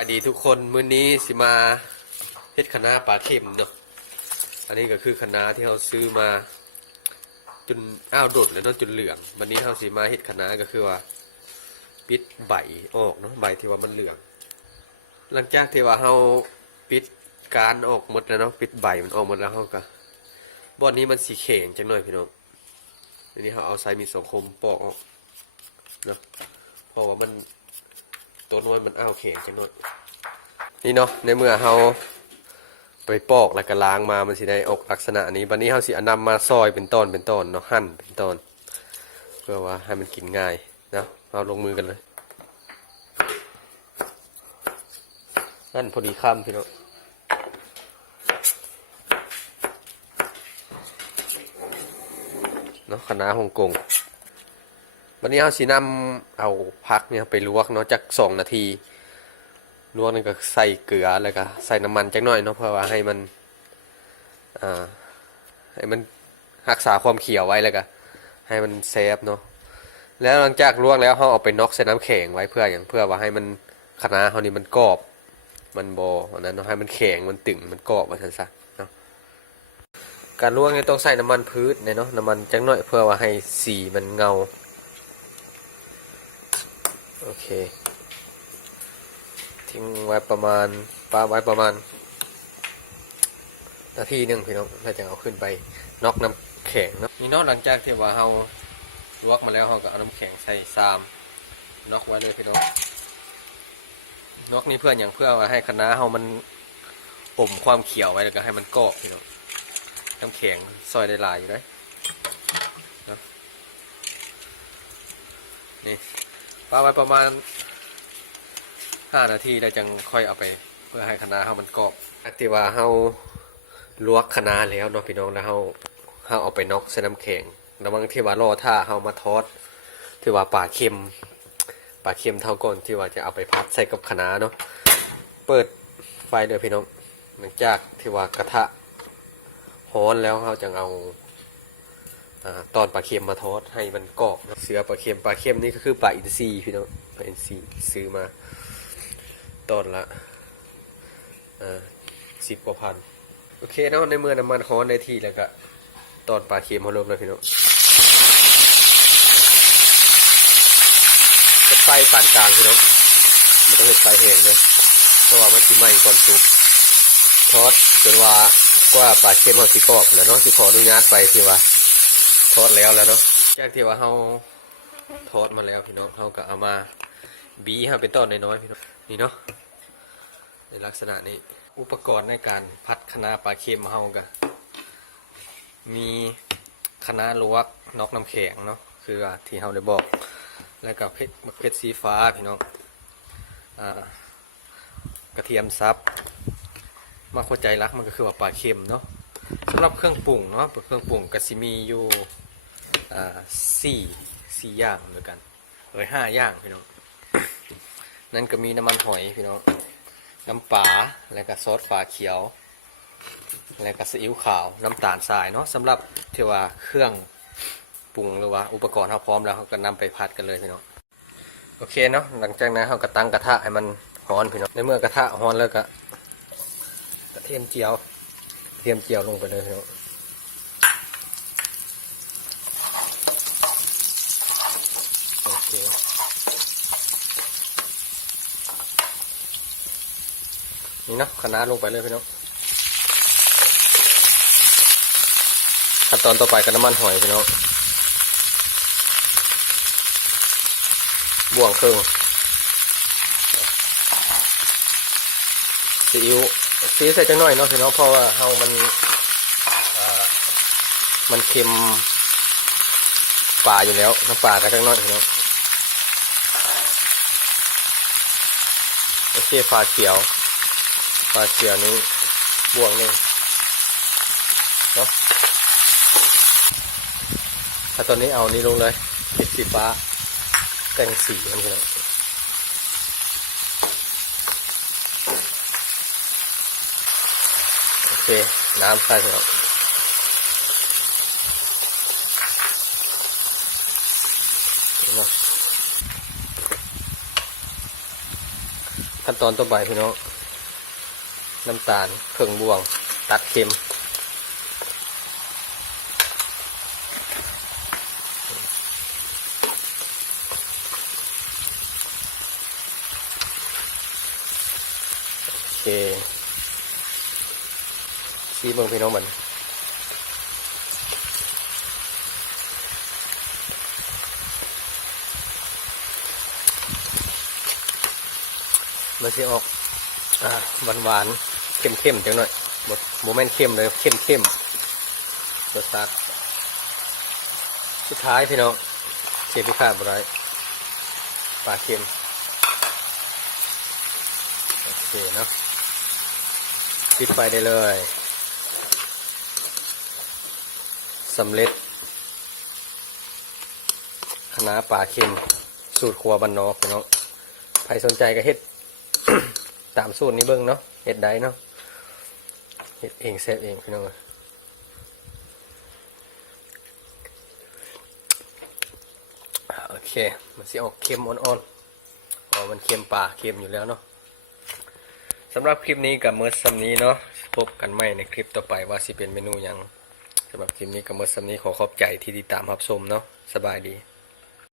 สวัสดีทุกคนมื้อนี้สิมาเฮ็ดคะน้าปลาเค็มเนาะอันนี้ก็คือคะน้าที่เราซื้อมาจนโดดเลยเนาะจนเหลืองวันนี้เราสิมาเฮ็ดคะน้าก็คือว่าปิดใบออกเนาะใบที่ว่ามันเหลืองหลังจากที่ว่าเราปิดการออกหมดแล้วเนาะปิดใบมันออกหมดแล้วเราก็บ่อนนี้มันสีแข็งจังหน่อยพี่น้องอันนี้เราเอาไซมีดสังคมปอกออกเนาะเพราะว่ามันตัวน้อยมันแข็งจังหน่อยนี่เนาะในเมื่อเราไปปอกแล้วก็ล้างมามันสิได้ออกลักษณะนี้บัดนี้เราสินำมาซอยเป็นต้นเนาะหั่นเป็นต้นเพื่อว่าให้มันกินง่ายนะเราลงมือกันเลยหั่นพอดีคำพี่น้องเนาะคะน้าฮ่องกงวันนี้เราสินำเอาผักเนี่ยไปลวกเนาะจัก2 นาทีลวกนี่ก็ใส่เกลือแล้วก็ใส่น้ำมันจักหน่อยเนาะเพื่อว่าให้มันรักษาความเขียวไว้แล้วก็ให้มันเซฟเนาะแล้วหลังจากลวกแล้วเราเอาไปน็อกใส่น้ำแข็งไว้เพื่อว่าให้มันคะน้าเรานี่มันกรอบมันอันนั้นเนาะให้มันแข็งมันตึงมันกรอบว่าซั่นซะเนาะการลวกเนี่ยต้องใส่น้ำมันพืชเนาะน้ำมันจักหน่อยเพื่อว่าให้สีมันเงาโอเคทิ้งไว้ประมาณนาทีหนึ่งพี่น้องเราจะเอาขึ้นไปน็อกน้ำแข็งเนาะนี่เนาะหลังจากที่ว่าเราลวกมาแล้วเราก็เอาน้ำแข็งใส่ซ้ำน็อกไว้เลยพี่น้องน็อกนี่เพื่อว่าให้คะน้าเรามันอมความเขียวไว้แล้วก็ให้มันกรอบพี่น้องน้ำแข็งซอยได้หลายอยู่เลยนี่ปาไว้ประมาณ5 นาทีแล้วจังค่อยเอาไปเพื่อให้คะน้ามันกรอบที่ว่าเราลวกคะน้าแล้วเนาะพี่น้องแล้วเราเอาไปน็อกใส่น้ำแข็งแล้วบางที่ว่ารอถ้าเรามาทอดที่ว่าปลาเค็มเท่าก่อนที่ว่าจะเอาไปพัดใส่กับคะน้าเนาะเปิดไฟเลยพี่น้องหลังจากที่ว่ากระทะร้อนแล้วเราจะเอาตอนปลาเค็มมาทอดให้มันกรอบเสือปลาเค็มนี่ก็คือปลาอินทรีพี่น้องปลาอินทรีซื้อมาตอนละ10 กว่าพันโอเคเนาะในเมื่อน้ำมันร้อนได้ที่แล้วก็ตอนปลาเค็มเขาลงเลยพี่น้องจะไฟปานกลางพี่น้องไม่ต้องเห็ดไฟแห้งเลยเพราะว่ามันสิไหม้ก่อนสุกทอดจนว่ากว่าปลาเค็มเขาสิกรอบแล้วเนาะสิขออนุญาตไปที่ว่าทอดแล้วเนาะจากที่ว่าเขาทอดมาแล้วพี่น้องเขาก็เอามาบีให้เป็นต้นน้อยๆพี่น้องนี่เนาะในลักษณะนี้อุปกรณ์ในการพัดคะน้าปลาเค็มเขาก็มีคะน้าลวกน็อกน้ำแข็งเนาะคือที่เขาได้บอกแล้วก็เพชรสีฟ้าพี่น้องกระเทียมซับมาเข้าใจรักมันก็คือว่าปลาเค็มเนาะสำหรับเครื่องปรุงเนาะเครื่องปรุงก็สิมีอยู่สี่อย่างด้วยกัน5 อย่างพี่น้องนั่นก็มีน้ำมันหอยพี่น้องน้ำปลาแล้วก็ซอสปลาเขียวแล้วก็ซีอิ๊วขาวน้ำตาลทรายเนาะสำหรับที่ว่าเครื่องปรุงหรือว่าอุปกรณ์เราพร้อมแล้วเขาก็นำไปผัดกันเลยพี่น้องโอเคเนาะหลังจากนั้นเขาก็ตั้งกระทะให้มันร้อนพี่น้องในเมื่อกระทะร้อนแล้วก็กระเทียมเจียวลงไปเลยพี่น้องโอเคนี่เนาะคะน้าลงไปเลยพี่น้องขั้นตอนต่อไปกับน้ำมันหอยพี่น้องบ่วงครึ่งซีอิ๊วใส่จังหน่อยเนาะพี่น้องเพราะว่ามันเค็มป่าอยู่แล้วน้ำปลากันจังหน่อยพี่น้องโอเคฝาเขียวนี้บ่วงนึงเนาะถ้าตอนนี้เอานี้ลงเลยพริกสีฟ้าแต่งสีกันพี่น้องโอเคน้ำใส่พี่น้อง ขั้นตอนต่อไปพี่น้องน้ำตาลเครื่องบวงตัดเค็มโอเคซีเบิ่งพี่น้องมันมันจะออกหวานๆเข้มๆจังหน่อยโมเมนต์เข้มเลยเข้มรสชาติสุดท้ายพี่น้องเชฟพิฆาตบรายปลาเค็มโอเคเนาะปิดไฟได้เลยสำเร็จคะน้าปลาเค็มสูตรครัวบ้านนอกพี่น้องใครสนใจก็เฮ็ด ตามสูตรนี้เบิ่งเนาะเฮ็ดได้เนาะเฮ็ดเองแซ่บเองพี่น้องโอเคมันสิออกเค็มอ่อนๆอ๋อมันเค็มปลาเค็มอยู่แล้วเนาะสำหรับคลิปนี้กับเมื่อสำนี้เนาะพบกันใหม่ในคลิปต่อไปว่าสิเป็นเมนูหยังสำหรับคลิปนี้กับเมื่อสำนี้ขอขอบใจที่ติดตามรับชมเนาะสบายดี